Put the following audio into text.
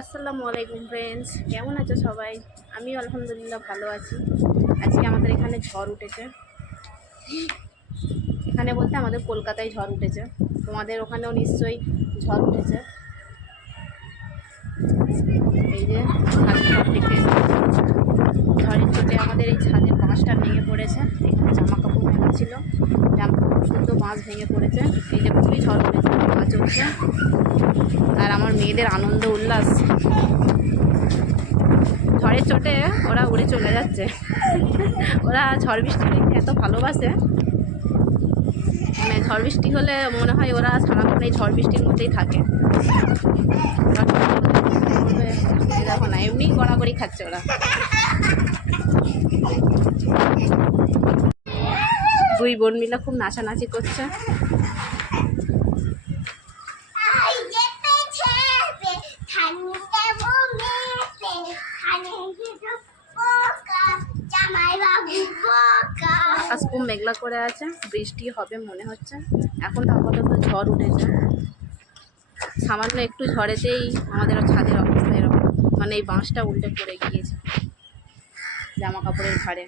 আসসালামু আলাইকুম ফ্রেন্ডস কেমন আছো সবাই? আমি আলহামদুলিল্লাহ ভালো আছি। আজকে আমাদের এখানে ঝড় উঠেছে। এখানে বলতে আমাদের কলকাতায় ঝড় উঠেছে। তোমাদের ওখানেও নিশ্চয়ই ঝড় উঠেছে। এই যে। ঝড়ের চোটে আমাদের এই ছাদের বাঁশটা ভেঙে পড়েছে। এখানে জামা কাপড় মেলা ছিল। জামা কাপড় শুদ্ধ বাঁশ ভেঙে পড়েছে। এই যে খুবই ঝড় উঠেছে হাওয়া চলছে আর আমার মেয়েদের আনন্দ উল্লাস। ঝড়ের চোটে ওরা উড়ে চলে যাচ্ছে। ওরা ঝড় বৃষ্টি এত ভালোবাসে। মানে ঝড় বৃষ্টি হলে মনে হয় ওরা সারাক্ষণ এই ঝড় বৃষ্টির মধ্যেই থাকে। দেখো না, এমনি গড়াগড়ি খাচ্ছে ওরা। দুই বোন মিলে খুব নাচানাচি করছে। আকাশ খুব মেঘলা করে আছে, বৃষ্টি হবে মনে হচ্ছে। এখন আপাতত ঝড় উঠেছে। সামান্য একটু ঝড়েতেই আমাদের ছাদের অবস্থা এরকম। মানে এই বাঁশটা উল্টে পড়ে গিয়েছে জামা কাপড়ের ভারে